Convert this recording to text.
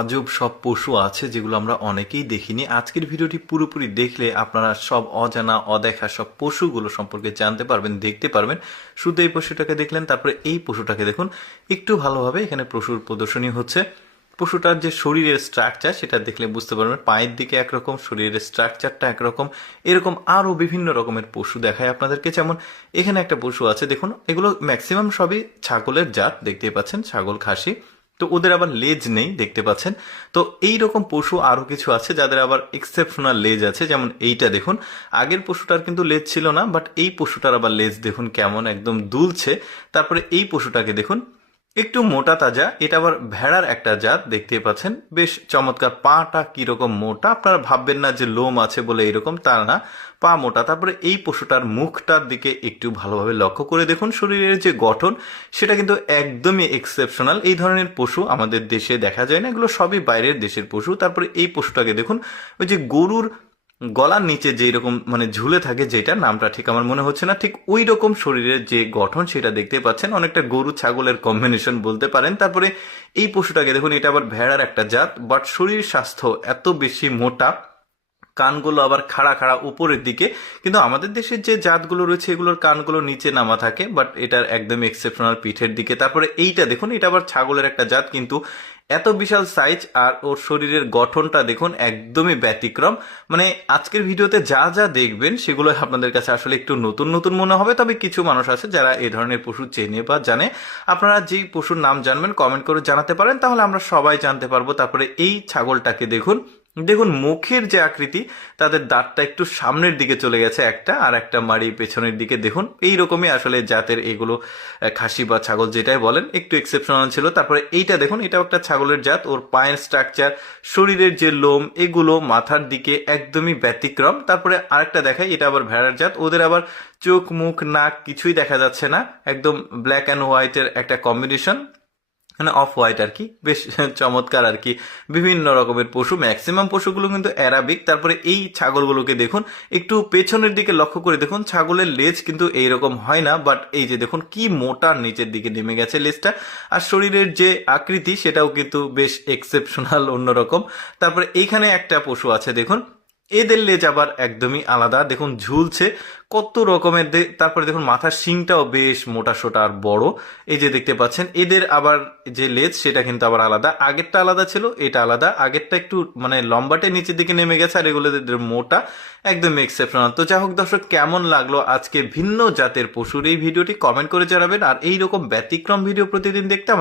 আজব সব পশু আছে যেগুলো আমরা অনেকেই দেখিনি। আজকের ভিডিওটি পুরোপুরি দেখলে আপনারা সব অজানা অদেখা সব পশুগুলো সম্পর্কে জানতে পারবেন, দেখতে পারবেন। শুধু এই পশুটাকে দেখলেন, তারপরে এই পশুটাকে দেখুন একটু ভালোভাবে। এখানে পশুর প্রদর্শনী হচ্ছে। পশুটার যে শরীরের স্ট্রাকচার সেটা দেখলে বুঝতে পারবেন। পায়ের দিকে একরকম, শরীরের স্ট্রাকচারটা একরকম। এরকম আরো বিভিন্ন রকমের পশু দেখায় আপনাদেরকে। যেমন এখানে একটা পশু আছে দেখুন, এগুলো ম্যাক্সিমাম সবই ছাগলের জাত, দেখতেই পাচ্ছেন, ছাগল খাসি। তো ওদের আবার লেজ নেই, দেখতে পাচ্ছেন। তো এই রকম পশু আরো কিছু আছে যাদের আবার এক্সেপশনাল লেজ আছে। যেমন এইটা দেখুন, আগের পশুটার কিন্তু লেজ ছিল না, বাট এই পশুটার আবার লেজ দেখুন কেমন একদম দুলছে। তারপরে এই পশুটাকে দেখুন, একটু মোটা তাজা। এটা আবার ভেড়ার একটা জাত, দেখতে পাচ্ছেন, বেশ চমৎকার। পাটা কিরকম মোটা, আপনারা ভাববেন না যে লোম আছে বলে এরকম, তা না, পা মোটা। তারপরে এই পশুটার মুখটার দিকে একটু ভালোভাবে লক্ষ্য করে দেখুন, শরীরের যে গঠন সেটা কিন্তু একদমই এক্সেপশনাল। এই ধরনের পশু আমাদের দেশে দেখা যায় না, এগুলো সবই বাইরের দেশের পশু। তারপরে এই পশুটাকে দেখুন, ওই যে গরুর গলার নিচে যে রকম মানে ঝুলে থাকে, যেটা নামটা ঠিক আমার মনে হচ্ছে না, ঠিক ওই রকম শরীরের যে গঠন সেটা দেখতে পাচ্ছেন। অনেকটা গরু ছাগলের কম্বিনেশন বলতে পারেন। তারপরে এই পশুটাকে দেখুন, এটা আবার ভেড়ার একটা জাত, বাট শরীর স্বাস্থ্য এত বেশি মোটা, কানগুলো আবার খাড়া খাড়া উপরের দিকে। কিন্তু আমাদের দেশের যে জাতগুলো রয়েছে এগুলোর কানগুলো নিচে নামা থাকে, বাট এটার একদম এক্সেপশনাল পিঠের দিকে। তারপরে এইটা দেখুন, এটা আবার ছাগলের একটা জাত, কিন্তু এত বিশাল সাইজ আর ওর শরীরের গঠনটা দেখুন একদমই ব্যতিক্রম। মানে আজকের ভিডিওতে যা যা দেখবেন সেগুলো আপনাদের কাছে আসলে একটু নতুন নতুন মনে হবে, তবে কিছু মানুষ আছে যারা এই ধরনের পশু চেনে বা জানে। আপনারা যেই পশুর নাম জানবেন কমেন্ট করে জানাতে পারেন, তাহলে আমরা সবাই জানতে পারবো। তারপরে এই ছাগলটাকে দেখুন, দেখুন মুখের যে আকৃতি, তাদের দাঁতটা একটু সামনের দিকে চলে গেছে একটা, আর একটা মাড়ি পেছনের দিকে। দেখুন এই রকমই আসলে জাতের এগুলো, খাসি বা ছাগল যেটাই বলেন, একটু এক্সেপশনাল ছিল। তারপরে এইটা দেখুন, এটাও একটা ছাগলের জাত। ওর পায়ের স্ট্রাকচার, শরীরের যে লোম, এগুলো মাথার দিকে একদমই ব্যতিক্রম। তারপরে আরেকটা দেখাই, এটা আবার ভেড়ার জাত। ওদের আবার চোখ মুখ নাক কিছুই দেখা যাচ্ছে না, একদম ব্ল্যাক অ্যান্ড হোয়াইটের একটা কম্বিনেশন, মানে অফ হোয়াইট আর কি, বেশ চমৎকার আর কি। বিভিন্ন রকমের পশু, ম্যাক্সিমাম পশুগুলো কিন্তু অ্যারাবিক। তারপরে এই ছাগলগুলোকে দেখুন, একটু পেছনের দিকে লক্ষ্য করে দেখুন, ছাগলের লেজ কিন্তু এইরকম হয় না, বাট এই যে দেখুন কি মোটা নিচের দিকে নেমে গেছে লেজটা। আর শরীরের যে আকৃতি সেটাও কিন্তু বেশ এক্সেপশনাল, অন্যরকম। তারপরে এইখানে একটা পশু আছে দেখুন, এদের লেজ আবার একদমই আলাদা, দেখুন ঝুলছে কত রকমের। তারপরে দেখুন মাথার শিংটাও বেশ মোটা সোটা আর বড়, এই যে দেখতে পাচ্ছেন। এদের আবার যে লেজ সেটা কিন্তু আবার আলাদা, আগেরটা আলাদা ছিল, এটা আলাদা। আগেরটা একটু মানে লম্বাটে নিচের দিকে নেমে গেছে, আর এগুলো মোটা, একদম এক্সেপশনাল। তো যাই হোক দর্শক, কেমন লাগলো আজকে ভিন্ন জাতের পশুর এই ভিডিওটি কমেন্ট করে জানাবেন। আর এইরকম ব্যতিক্রম ভিডিও প্রতিদিন দেখতে আমাদের